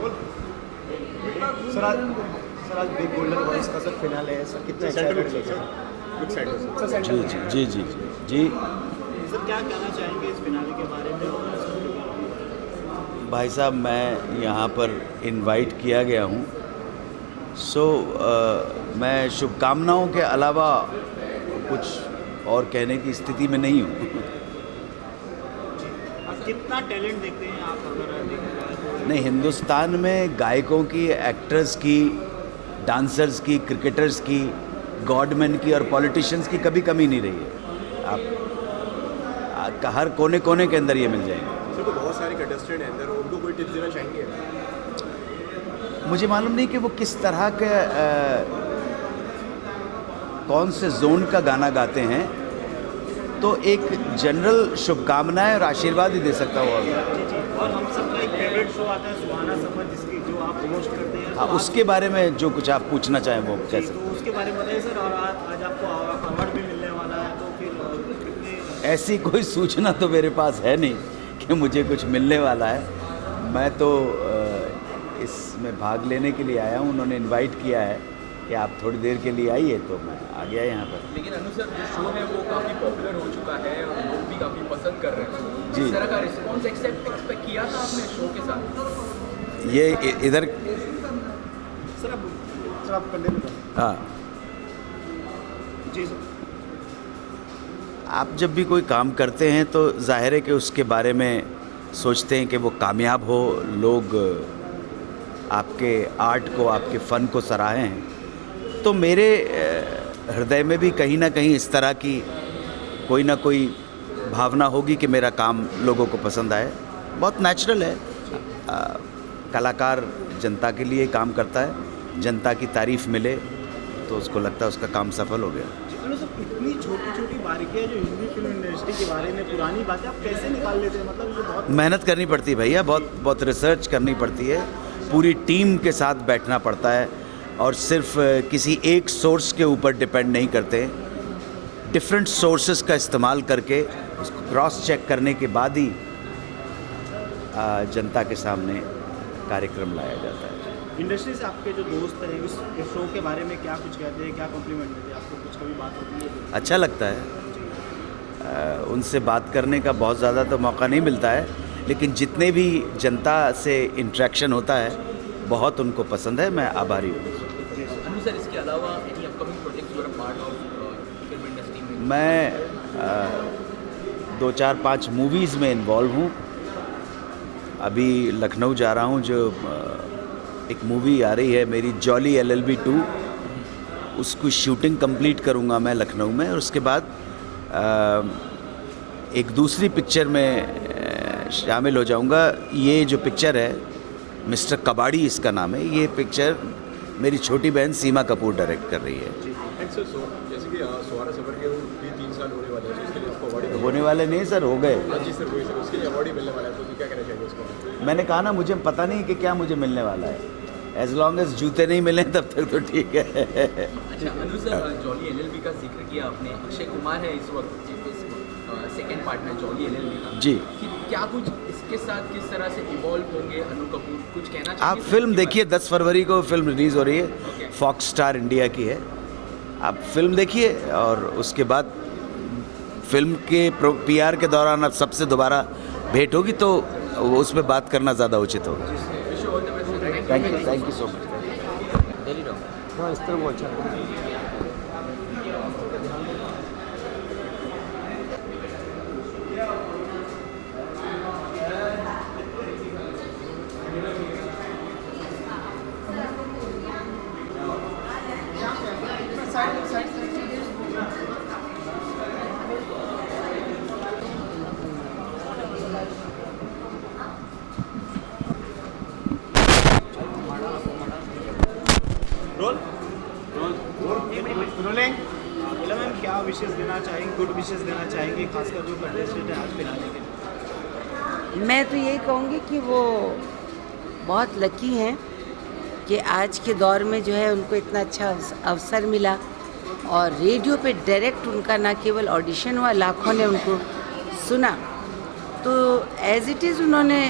Sir आज big golden voice का sir finale है सर, कितना एक्साइटेड है सर? जी जी जी जी जी सर क्या कहना चाहेंगे इस फिनाले के बारे में? भाई साहब, मैं यहाँ पर इनवाइट किया गया हूँ, मैं शुभकामनाओं के अलावा कुछ और कहने की स्थिति में नहीं हूँ। कितना टैलेंट देखते हैं आप अगर देखा नहीं, हिंदुस्तान में गायकों की, एक्टर्स की, डांसर्स की, क्रिकेटर्स की, गॉडमैन की और पॉलिटिशियंस की कभी कमी नहीं रही है। आप हर कोने कोने के अंदर ये मिल जाएंगे। सर, तो बहुत सारे कंटेस्टेंट हैं अंदर, उनको कोई टिप्स देना चाहेंगे? मुझे मालूम नहीं कि वो किस तरह के कौन से जोन का गाना गाते हैं, तो एक जनरल शुभकामनाएं और आशीर्वाद ही दे सकता हूँ। और हम सबका एक फेवरेट शो आता है सुहाना सफर, जिसकी जो आप होस्ट करते हैं। हाँ, उसके बारे में जो कुछ आप पूछना चाहें वो कह सकते तो उसके बारे में बताइए सर। और आज आपको अवार्ड भी मिलने वाला है, तो फिर कितने? ऐसी कोई सूचना तो मेरे पास है नहीं कि मुझे कुछ मिलने वाला है। मैं तो इसमें भाग लेने के लिए आया हूँ। उन्होंने इनवाइट किया है कि आप थोड़ी देर के लिए आइए, तो मैं आ गया यहाँ पर। लेकिन अनु सर, जो शो है वो काफ़ी पॉपुलर हो चुका है और लोग भी काफ़ी पसंद कर रहे हैं। जी। इस तरह का रिस्पॉन्स एक्सपेक्ट किया था आपने शो के साथ? ये इधर सर आप कंटिन्यू करें। हाँ, जी सर। आप जब भी कोई काम करते हैं तो जाहिर है कि उसके बारे में सोचते हैं कि वो कामयाब हो, लोग आपके आर्ट को, आपके फ़न को सराहें। तो मेरे हृदय में भी कहीं ना कहीं इस तरह की कोई ना कोई भावना होगी कि मेरा काम लोगों को पसंद आए। बहुत नेचुरल है। कलाकार जनता के लिए काम करता है, जनता की तारीफ़ मिले तो उसको लगता है उसका काम सफल हो गया। सर, इतनी छोटी छोटी बारीकियाँ जो हिंदी फिल्म इंडस्ट्री के बारे में, पुरानी बातें आप कैसे निकाल लेते हैं? मतलब ये बहुत मेहनत करनी पड़ती है भैया, बहुत रिसर्च करनी पड़ती है, पूरी टीम के साथ बैठना पड़ता है और सिर्फ किसी एक सोर्स के ऊपर डिपेंड नहीं करते। डिफरेंट सोर्सेस का इस्तेमाल करके उसको क्रॉस चेक करने के बाद ही जनता के सामने कार्यक्रम लाया जाता है। इंडस्ट्री से आपके जो दोस्त हैं इस शो के बारे में क्या कुछ कहते हैं, क्या कॉम्प्लीमेंट देते हैं आपको? कुछ कभी बात होती है? अच्छा लगता है। उनसे बात करने का बहुत ज़्यादा तो मौका नहीं मिलता है, लेकिन जितने भी जनता से इंटरेक्शन होता है बहुत उनको पसंद है। मैं आभारी हूँ। अनु सर, इसके अलावा any upcoming projects you are part of film industry में? मैं 2-4-5 मूवीज़ में इन्वॉल्व हूँ। अभी लखनऊ जा रहा हूँ, जो एक मूवी आ रही है मेरी, जॉली LLB 2, उसकी शूटिंग कंप्लीट करूँगा मैं लखनऊ में। और उसके बाद एक दूसरी पिक्चर में शामिल हो जाऊँगा। ये जो पिक्चर है मिस्टर कबाड़ी इसका नाम है। ये पिक्चर मेरी छोटी बहन सीमा कपूर डायरेक्ट कर रही है। सर, जैसे कि सुहाना सफर के 3 साल होने वाले हैं, तो उसके लिए आपको अवार्ड होने वाले नहीं सर, हो गए। जी सर, वही सर, उसके लिए अवार्ड ही मिलने वाला है, तो क्या कहना चाहिए उसको? मैंने कहा ना, मुझे पता नहीं कि क्या मुझे मिलने वाला है। एज लॉन्ग एज जूते नहीं मिले तब तक तो ठीक है। अच्छा अनु सर, जॉली LLB का जिक्र किया आपने। अक्षय कुमार है इस वक्त सेकेंड पार्ट में जॉली LLB का। जी। क्या कुछ इसके साथ किस तरह से इवॉल्व होंगे अनु कपूर, कुछ कहना चाहिए? आप फिल्म देखिए, 10 फरवरी को फिल्म रिलीज़ हो रही है, फॉक्स स्टार इंडिया की है। आप फिल्म देखिए और उसके बाद फिल्म के PR के दौरान आप सबसे दोबारा भेंट होगी तो उसमें बात करना ज़्यादा उचित होगा। Thank you so much. हाँ, इस तरह वो अच्छा रोलिंग। मैम, क्या विशेष देना चाहेंगे, गुड विशेष देना चाहेंगे खासकर जो कंटेस्टेंट है आज फिनाले के? मैं तो यही कहूँगी कि वो बहुत लकी हैं कि आज के दौर में जो है उनको इतना अच्छा अवसर मिला और रेडियो पे डायरेक्ट उनका ना केवल ऑडिशन हुआ, लाखों ने उनको सुना। तो एज इट इज़ उन्होंने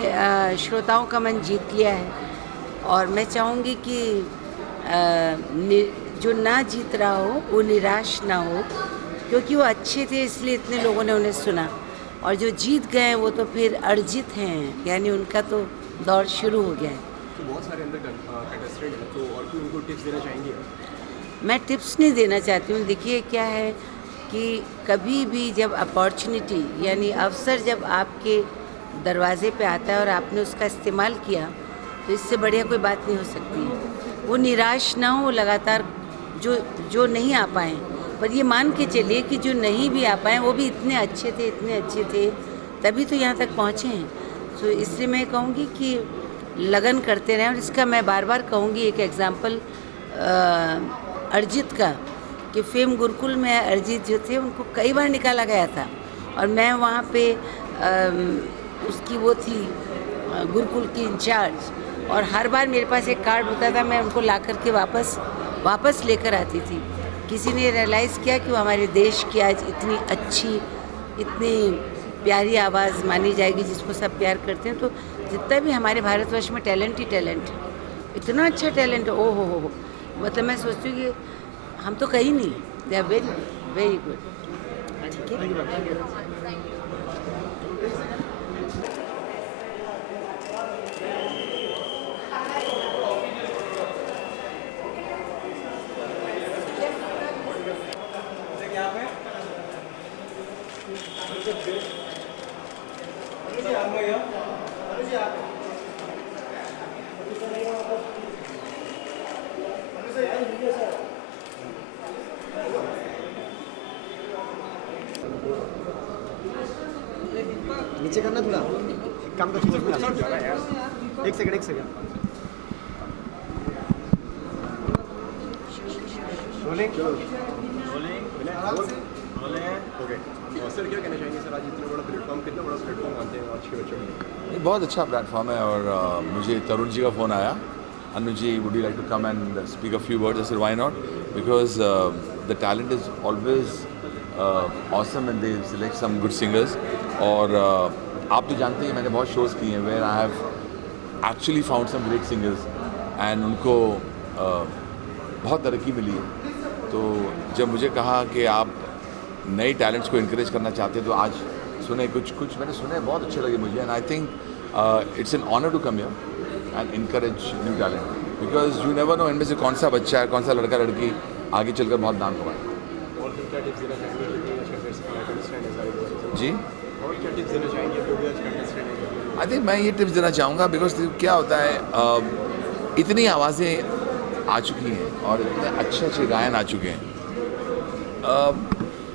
श्रोताओं का मन जीत लिया है। और मैं चाहूँगी कि जो ना जीत रहा हो वो निराश ना हो, क्योंकि वो अच्छे थे इसलिए इतने लोगों ने उन्हें सुना, और जो जीत गए वो तो फिर अर्जित हैं, यानी उनका तो दौर शुरू हो गया है। तो बहुत सारे अंदर कंटेस्टेंट हैं, तो और कोई उनको टिप्स देना चाहेंगे? मैं टिप्स नहीं देना चाहती हूँ। देखिए क्या है कि कभी भी जब अपॉर्चुनिटी यानी अवसर जब आपके दरवाजे पे आता है और आपने उसका इस्तेमाल किया, तो इससे बढ़िया कोई बात नहीं हो सकती है। वो निराश ना हो लगातार, जो नहीं आ पाए, पर ये मान के चलिए कि जो नहीं भी आ पाए वो भी इतने अच्छे थे तभी तो यहाँ तक पहुँचे हैं। तो इसलिए मैं कहूँगी कि लगन करते रहें। और इसका मैं बार बार कहूँगी, एक एग्जाम्पल अरिजीत का, कि फेम गुरुकुल में अरिजीत जो थे उनको कई बार निकाला गया था, और मैं वहाँ पे उसकी वो थी गुरुकुल की इंचार्ज, और हर बार मेरे पास एक कार्ड होता था, मैं उनको ला करके वापस लेकर आती थी। किसी ने रियलाइज़ किया कि वो हमारे देश की आज इतनी अच्छी, इतनी प्यारी आवाज़ मानी जाएगी जिसको सब प्यार करते हैं। तो जितना भी हमारे भारतवर्ष में टैलेंट ही टैलेंट है, इतना अच्छा टैलेंट है, ओ हो, मतलब मैं सोचती हूँ कि हम तो कहीं नहीं, they are very very good. ठीक है। नीचे करना थोड़ा, एक काम कर, एक सेकंड रोलिंग। ओके, सर क्या कहना चाहेंगे सर, आज इतना बड़ा प्लेटफॉर्म, कितना बड़ा प्लेटफॉर्म मानते हैं आज के बच्चों में? ये बहुत अच्छा प्लेटफॉर्म है। और मुझे तरुण जी का फ़ोन आया, Anu ji would you like to come and speak a few words? I said why not, because the talent is always awesome and they select some good singers. और आप तो जानते हैं मैंने बहुत शोज़ किए हैं where I have actually found some great singers and उनको बहुत तरक्की मिली है। तो जब मुझे कहा कि आप नए टैलेंट्स को इनकरेज करना चाहते हैं, तो आज सुने कुछ मैंने सुने, बहुत अच्छे लगे मुझे। And I think it's an honour to come here and encourage new talent, because you never know इनमें से कौन सा बच्चा है, कौन सा लड़का लड़की आगे चलकर बहुत नाम कमाए। और क्या टिप्स देना चाहेंगे जी, और क्या टिप्स देना चाहेंगे जो भी आज कंटेस्टेंट हैं? आई थिंक मैं ये टिप्स देना चाहूँगा, बिकॉज क्या होता है, इतनी आवाज़ें आ चुकी हैं और इतने अच्छे गायन आ चुके हैं।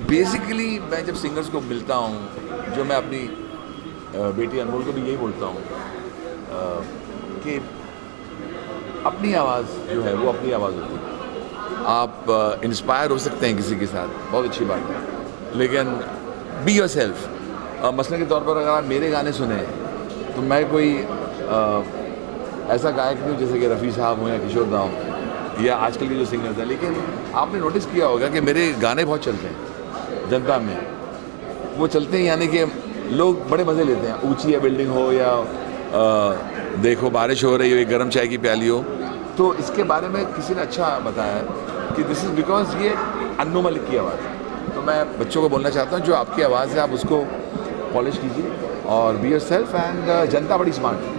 बेसिकली मैं जब सिंगर्स को मिलता हूँ, जो मैं अपनी बेटी अनमोल को भी यही बोलता हूँ कि अपनी आवाज़ जो है वो अपनी आवाज़ होती है। आप इंस्पायर हो सकते हैं किसी के साथ, बहुत अच्छी बात है, लेकिन बी योर सेल्फ। मसलन के तौर पर अगर आप मेरे गाने सुने तो मैं कोई ऐसा गायक नहीं हूँ जैसे कि रफ़ी साहब हों या किशोर दा हों या आजकल के जो सिंगर्स हैं, लेकिन आपने नोटिस किया होगा कि मेरे गाने बहुत चलते हैं जनता में। वो चलते हैं यानी कि लोग बड़े मज़े लेते हैं, ऊंची या बिल्डिंग हो या देखो बारिश हो रही हो, एक गर्म चाय की प्याली हो। तो इसके बारे में किसी ने अच्छा बताया कि दिस इज़ बिकॉज ये अन्नू मलिक की आवाज़ है। तो मैं बच्चों को बोलना चाहता हूँ, जो आपकी आवाज़ है आप उसको पॉलिश कीजिए और बी योर सेल्फ। एंड जनता बड़ी स्मार्ट है,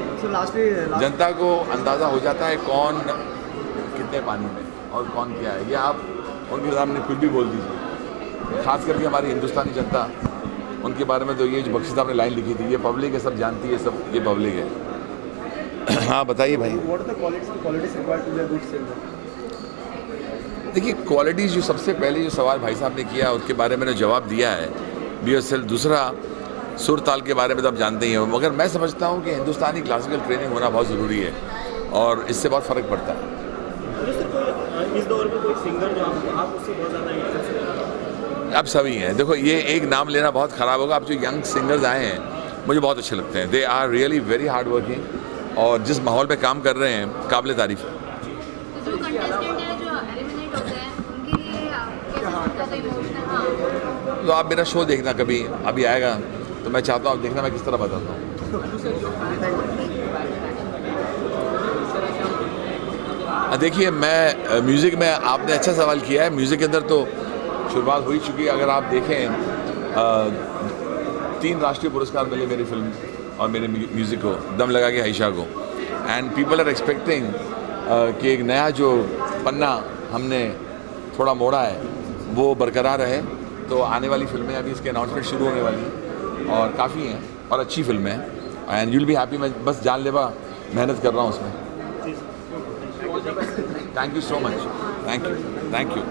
जनता को अंदाज़ा हो जाता है कौन कितने पानी में और कौन क्या है। ये आप उनके सामने कुछ भी बोल दीजिए, ख़ास करके हमारी हिंदुस्तानी जनता, उनके बारे में तो ये जो बख्शी साहब ने लाइन लिखी थी, ये पब्लिक है, सब जानती है, सब ये पब्लिक है। हाँ बताइए भाई। देखिए क्वालिटीज़, जो सबसे पहले जो सवाल भाई साहब ने किया उसके बारे में जवाब दिया है, बी योर सेल्फ। दूसरा सुर ताल के बारे में तो आप जानते ही हैं, मगर मैं समझता हूँ कि हिंदुस्तानी क्लासिकल ट्रेनिंग होना बहुत ज़रूरी है और इससे बहुत फ़र्क पड़ता है। इस दौर में कोई सिंगर जो आप उससे बहुत ज़्यादा इंटरेस्ट? अब सभी हैं, देखो ये एक नाम लेना बहुत ख़राब होगा। अब जो यंग सिंगर्स आए हैं मुझे बहुत अच्छे लगते हैं, they are really very hard working और जिस माहौल में काम कर रहे हैं काबिल तारीफ़ है। जो कंटेस्टेंट है जो एलिमिनेट होते हैं उनके लिए कैसे इमोशनल? तो आप मेरा शो देखना कभी, अभी आएगा तो मैं चाहता हूँ आप देखना मैं किस तरह बताता हूँ। देखिए मैं म्यूज़िक में आपने अच्छा सवाल किया है। म्यूज़िक के अंदर तो शुरुआत हो ही चुकी है। अगर आप देखें 3 राष्ट्रीय पुरस्कार मिले मेरी फिल्म और मेरे म्यूज़िक को, दम लगा के आयशा को। एंड पीपल आर एक्सपेक्टिंग कि एक नया जो पन्ना हमने थोड़ा मोड़ा है वो बरकरार रहे। तो आने वाली फिल्में अभी इसके अनाउंसमेंट शुरू होने वाली हैं और काफ़ी हैं और अच्छी फिल्में हैं। And you'll be happy. मैं बस जानलेवा मेहनत कर रहा हूँ उसमें। Thank you so much. Thank you.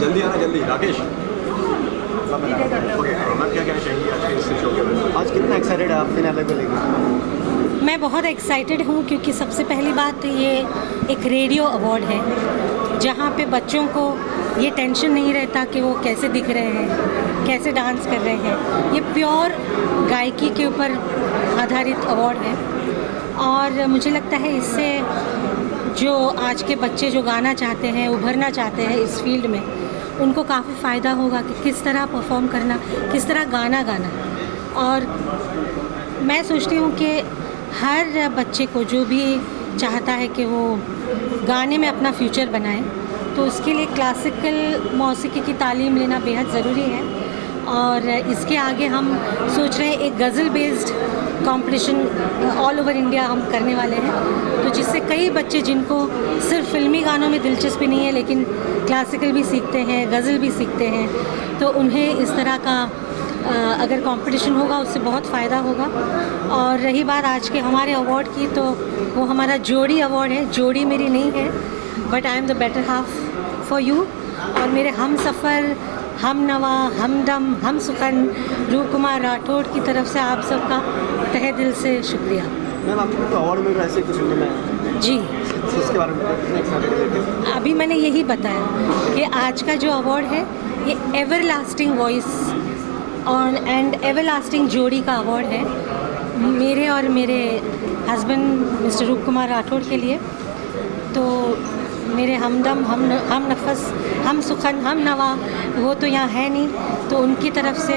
जल्दी आना, जल्दी। राकेश ओके, मैम क्या कहना चाहेंगी आज के इस शो के बारे में? आज कितना एक्साइटेड है आप फिनाले को लेकर? मैं बहुत एक्साइटेड हूँ क्योंकि सबसे पहली बात ये एक रेडियो अवार्ड है जहाँ पे बच्चों को ये टेंशन नहीं रहता कि वो कैसे दिख रहे हैं, कैसे डांस कर रहे हैं। ये प्योर गायकी के ऊपर आधारित अवार्ड है और मुझे लगता है इससे जो आज के बच्चे जो गाना चाहते हैं, उभरना चाहते हैं इस फील्ड में, उनको काफ़ी फ़ायदा होगा कि किस तरह परफॉर्म करना, किस तरह गाना गाना। और मैं सोचती हूँ कि हर बच्चे को जो भी चाहता है कि वो गाने में अपना फ्यूचर बनाए, तो उसके लिए क्लासिकल मौसीकी की तालीम लेना बेहद ज़रूरी है। और इसके आगे हम सोच रहे हैं एक ghazal based competition all over India हम करने वाले हैं, तो जिससे कई बच्चे जिनको सिर्फ फिल्मी गानों में दिलचस्पी नहीं है लेकिन क्लासिकल भी सीखते हैं, गज़ल भी सीखते हैं, तो उन्हें इस तरह का अगर कंपटीशन होगा उससे बहुत फ़ायदा होगा। और रही बात आज के हमारे अवार्ड की, तो वो हमारा जोड़ी अवार्ड है। जोड़ी मेरी नहीं है, but I am the better half for you. और मेरे हम सफ़र, हम नवा, हमदम, हम सुखन, रूप कुमार राठौड़ की तरफ से आप सबका तहे दिल से शुक्रिया। मैम आपको अवार्ड मिल रहा है, ऐसे कुछ सुनने में जी, उसके बारे में कितना एक्साइटेड है? अभी मैंने यही बताया कि आज का जो अवार्ड है ये एवर लास्टिंग वॉइस और एंड एवर लास्टिंग जोड़ी का अवार्ड है मेरे और मेरे हस्बैंड मिस्टर रूप कुमार राठौड़ के लिए। तो मेरे हमदम, हम नफस, हम सुखन, हम नवा वो तो यहाँ है नहीं, तो उनकी तरफ से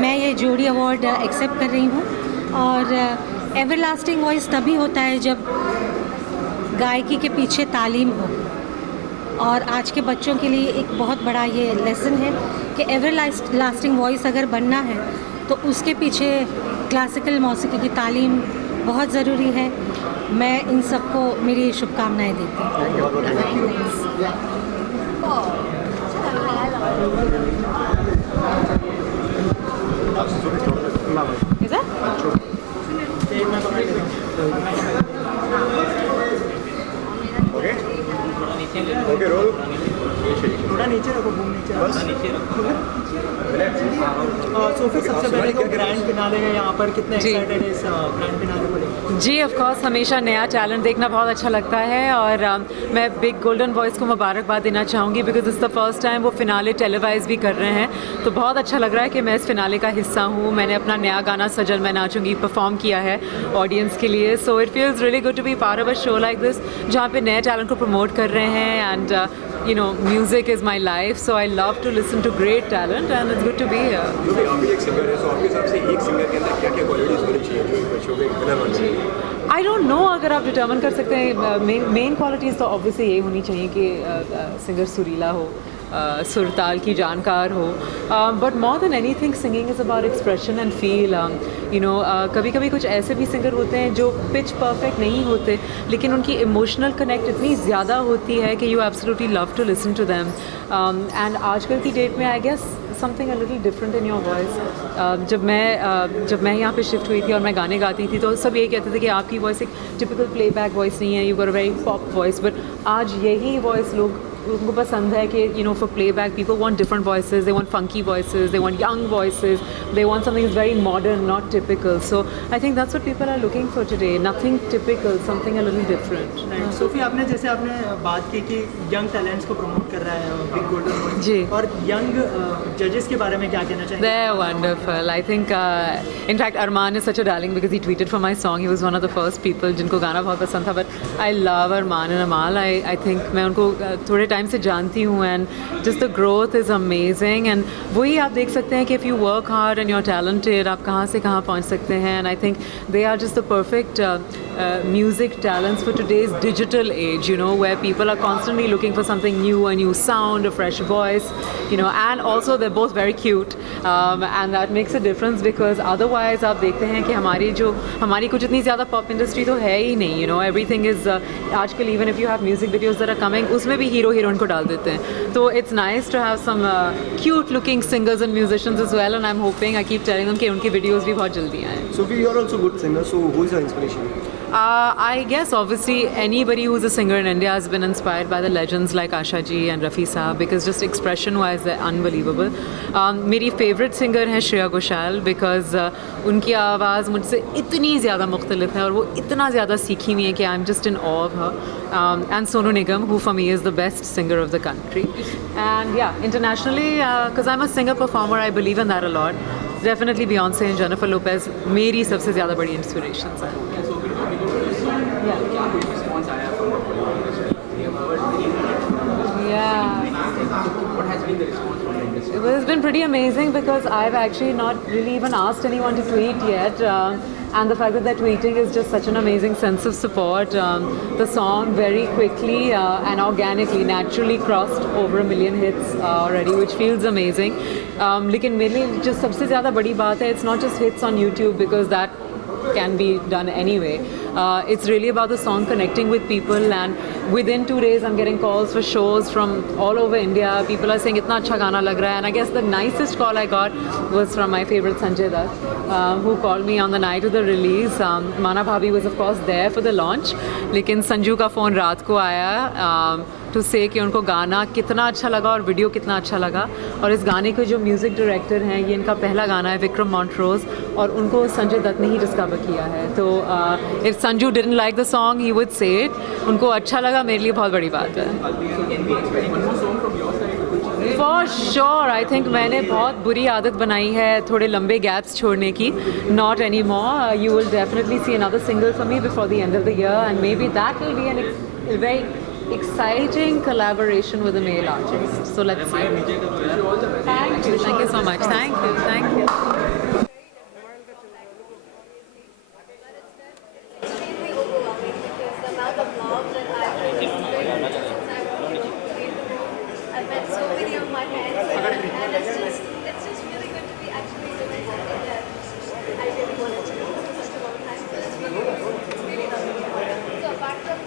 मैं ये जोड़ी अवार्ड एक्सेप्ट कर रही हूँ। और एवर लास्टिंग वॉइस तभी होता है जब गायकी के पीछे तालीम हो, और आज के बच्चों के लिए एक बहुत बड़ा ये लेसन है कि एवर लास्टिंग वॉइस अगर बनना है तो उसके पीछे क्लासिकल मौसीकी की तालीम बहुत ज़रूरी है। मैं इन सबको मेरी शुभकामनाएं देती ओके, रोल। थोड़ा नीचे रखो, बूम नीचे बस सोफी, सबसे पहले तो ग्रैंड फिनाले है यहाँ पर, कितने एक्साइटेड है इस ग्रैंड फिनाले को लेकर? जी ऑफ कोर्स, हमेशा नया टैलेंट देखना बहुत अच्छा लगता है और मैं बिग गोल्डन वॉइस को मुबारकबाद देना चाहूँगी because it's the first time वो फिनाले टेलीवाइज भी कर रहे हैं। तो बहुत अच्छा लग रहा है कि मैं इस फिनाले का हिस्सा हूँ। मैंने अपना नया गाना सजल मैं नाचूंगी परफॉर्म किया है ऑडियंस के लिए। So it feels really good to be part of a show like this जहाँ पे नए टैलेंट को प्रमोट कर रहे हैं। And you know, music is my life, so I love to listen to great talent and it's good to be here. जो भी आप भी एक सिंगर है, तो आपके हिसाब से एक सिंगर के अंदर क्या क्या क्वालिटीज होनी चाहिए जो शो में विनर होना चाहिए? आई डोंट नो अगर आप डिटर्मन कर सकते हैं मेन क्वालिटीज़ तो ऑब्वियसली यही होनी चाहिए कि सिंगर सुरीला हो, सुरताल की जानकार हो, but more than anything singing is about expression and feel. You know कभी कभी कुछ ऐसे भी सिंगर होते हैं जो पिच परफेक्ट नहीं होते लेकिन उनकी इमोशनल कनेक्ट इतनी ज़्यादा होती है कि you absolutely love to listen to them. And आजकल की डेट में I guess something a little different in your voice. जब मैं यहाँ पे शिफ्ट हुई थी और मैं गाने गाती थी तो सब यही कहते थे कि आपकी वॉइस एक टिपिकल प्लेबैक वॉइस नहीं है, you got a very pop voice. But आज यही वॉइस उनको पसंद है कि you know for playback people want different voices, they want funky voices, they want young voices, they want something is very modern not typical. So I think that's what people are looking for today, nothing typical, something a little different. Sophie, आपने बात की कि young talents को promote कर रहा है big golden voice जी, और young जजेस के बारे में क्या कहना चाहेंगे? They're wonderful. I think, in fact, Arman is such a darling because he tweeted for my song. He was one of the first people जिनको गाना बहुत पसंद था. But I love Arman and Amal. I think मैं उनको थोड़े time से जानती हूँ and just the growth is amazing. And वही आप देख सकते हैं कि if you work hard and you're talented, आप कहाँ से कहाँ पहुँच सकते हैं. And I think they are just the perfect music talents for today's digital age, you know, where people are constantly looking for something new, a new sound, a fresh voice, you know, and also they're both very cute. And that makes a difference because otherwise आप देखते हैं कि हमारी कुछ इतनी ज़्यादा pop industry तो है ही नहीं, you know, everything is आजकल even if you have music videos that are coming उसमें भी हीरो हीरोइन को डाल देते हैं. तो it's nice to have some cute looking singers and musicians as well, and I'm hoping, I keep telling them कि उनकी videos भी बहुत जल्दी आएँ. Sophie, you are also a good singer, so who is your inspiration? I guess obviously anybody who's a singer in India has been inspired by the legends like Asha ji and Rafi Saab because just expression wise they're unbelievable. मेरी favorite singer है Shreya Ghoshal because उनकी आवाज़ मुझसे इतनी ज़्यादा मुख्तलिफ है और वो इतना ज़्यादा सीखी हुई है कि I'm just in awe of her. And Sonu Nigam, who for me is the best singer of the country. And yeah, internationally, because I'm a singer performer, I believe in that a lot. Definitely Beyonce and Jennifer Lopez मेरी सबसे ज़्यादा बड़ी inspirations हैं. What has been the response from the industry? Well, it's been pretty amazing because I've actually not really even asked anyone to tweet yet. And the fact that they're tweeting is just such an amazing sense of support. The song very quickly and organically, naturally crossed over 1 million hits already, which feels amazing. लेकिन मेरे लिए जो सबसे ज़्यादा बड़ी बात है, it's not just hits on YouTube because that can be done anyway. It's really about the song connecting with people, and within 2 days I'm getting calls for shows from all over India. People are saying itna acha gana lag raha hai, and I guess the nicest call I got was from my favorite Sanjay Dutt, who called me on the night of the release. Mana Bhabhi was of course there for the launch, लेकिन संजू का phone रात को आया to से कि उनको गाना कितना अच्छा लगा और वीडियो कितना अच्छा लगा. और इस गाने के जो म्यूज़िक डायरेक्टर हैं, ये इनका पहला गाना है, विक्रम मॉन्ट्रोज, और उनको संजय दत्त ने ही डिस्कवर किया है. तो if Sanju didn't like the song he would say it. उनको अच्छा लगा, मेरे लिए बहुत बड़ी बात है. For sure. आई थिंक मैंने बहुत बुरी आदत बनाई है थोड़े लंबे गैप्स छोड़ने की. Not any more. You will definitely see another single for me before the end of the year, and maybe that will be an very exciting collaboration with a male artist. So let's see. Thank you so much. Thank you. Extremely overwhelming because the amount of love that I've experienced since I've met so many of my fans, and it's just really good to be actually doing something that I really wanted to do for such a long time. So it's really lovely. So apart from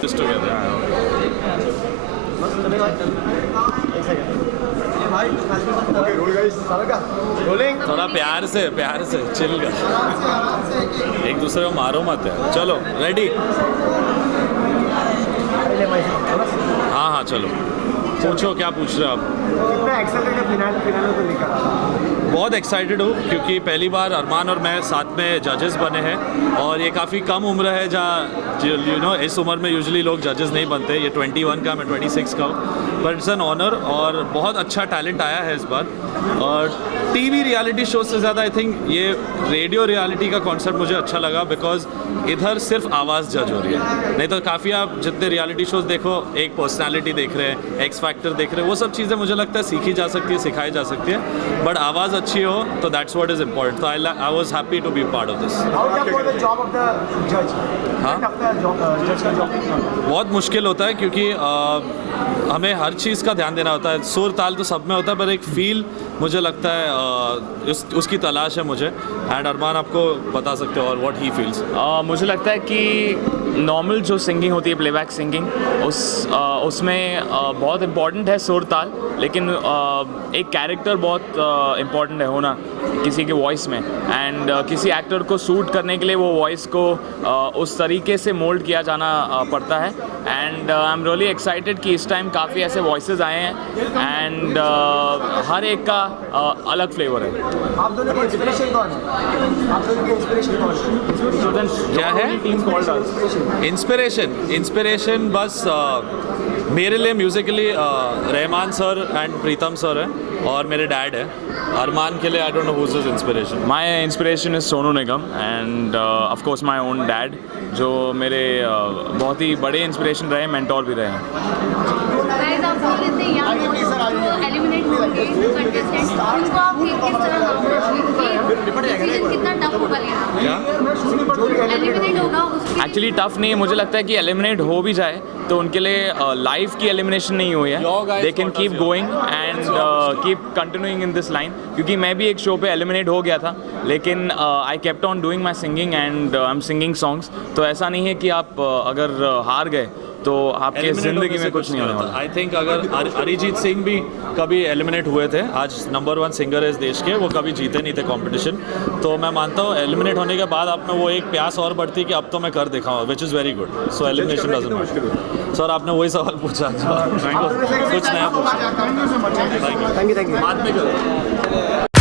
Just together. Okay, roll guys. Rolling थोड़ा प्यार से chill कर, एक दूसरे को मारो मत है। चलो रेडी, हाँ हाँ चलो, पूछो क्या पूछ रहे हो आप। कितना एक्साइटेड है फिनाले को लेकर? बहुत एक्साइटेड हूँ क्योंकि पहली बार अरमान और मैं साथ में जजेस बने हैं और ये काफ़ी कम उम्र है जहाँ यू नो इस उम्र में यूजुअली लोग जजेस नहीं बनते। ये 21 का, मैं 26 का हूँ, बट इट्स एन ऑनर और बहुत अच्छा टैलेंट आया है इस बार। और टीवी रियलिटी शो से ज़्यादा आई थिंक ये रेडियो रियलिटी का कॉन्सेप्ट मुझे अच्छा लगा, बिकॉज इधर सिर्फ आवाज़ जज हो रही है। नहीं तो काफ़ी आप जितने रियलिटी शोज देखो एक पर्सनालिटी देख रहे हैं, एक्स फैक्टर देख रहे हैं, वो सब चीज़ें मुझे लगता है सीखी जा सकती है, सिखाई जा सकती है, बट आवाज़ अच्छी हो तो दैट्स व्हाट इज़ इम्पॉर्टेंट। तो I was happy to be part of this. बहुत मुश्किल होता है क्योंकि हमें हर चीज़ का ध्यान देना होता है। सुर ताल तो सब में होता है, पर एक फील मुझे लगता है उसकी तलाश है मुझे, एंड अरमान आपको बता सकते हो और व्हाट ही फील्स। मुझे लगता है कि नॉर्मल जो सिंगिंग होती है, प्लेबैक सिंगिंग, उसमें बहुत इम्पॉर्टेंट है सुर ताल, लेकिन एक कैरेक्टर बहुत इम्पॉर्टेंट है होना किसी के वॉइस में, एंड किसी एक्टर को सूट करने के लिए वो वॉइस को उस तरीके से मोल्ड किया जाना पड़ता है। And I am really excited कि इस टाइम काफ़ी ऐसे वॉइसेस आए हैं एंड हर एक का अलग फ्लेवर है। आप दोनों के इंस्पिरेशन कौन है? आप दोनों के इंस्पिरेशन कौन है? क्या है इंस्पिरेशन? बस मेरे लिए musically Rahman sir and Pritam sir है और मेरे डैड है। अरमान के लिए I don't know who is his inspiration. My inspiration is Sonu Nigam end of course my own dad, जो मेरे बहुत ही बड़े इंस्पिरेशन रहे, मेंटोर भी रहे हैं। Guys, आप बोल रहे थे यहाँ जो एलिमिनेट होंगे कंटेस्टेंट्स, उनको आप किस तरह डिसीजन कितना टफ होगा लेना? क्या एलिमिनेट होगा उसके एक्चुअली टफ नहीं है, मुझे लगता है कि एलिमिनेट हो भी जाए तो उनके लिए लाइफ की एलिमिनेशन नहीं हुई है। They can keep going and keep continuing in this line, क्योंकि मैं भी एक शो पे एलिमिनेट हो गया था, लेकिन I kept on doing my singing and I am singing songs. तो ऐसा नहीं है कि आप अगर हार गए तो आपके ज़िंदगी में कुछ नहीं होने वाला। आई थिंक अगर अरिजीत सिंह भी कभी एलिमिनेट हुए थे, आज नंबर 1 सिंगर है इस देश के, वो कभी जीते नहीं थे कंपटीशन, तो मैं मानता हूँ एलिमिनेट होने के बाद आप में वो एक प्यास और बढ़ती है कि अब तो मैं कर दिखाऊँ, which is very good. So elimination doesn't matter. Sir आपने वही सवाल पूछा, कुछ नया पूछा। Thank you. बाद में करो।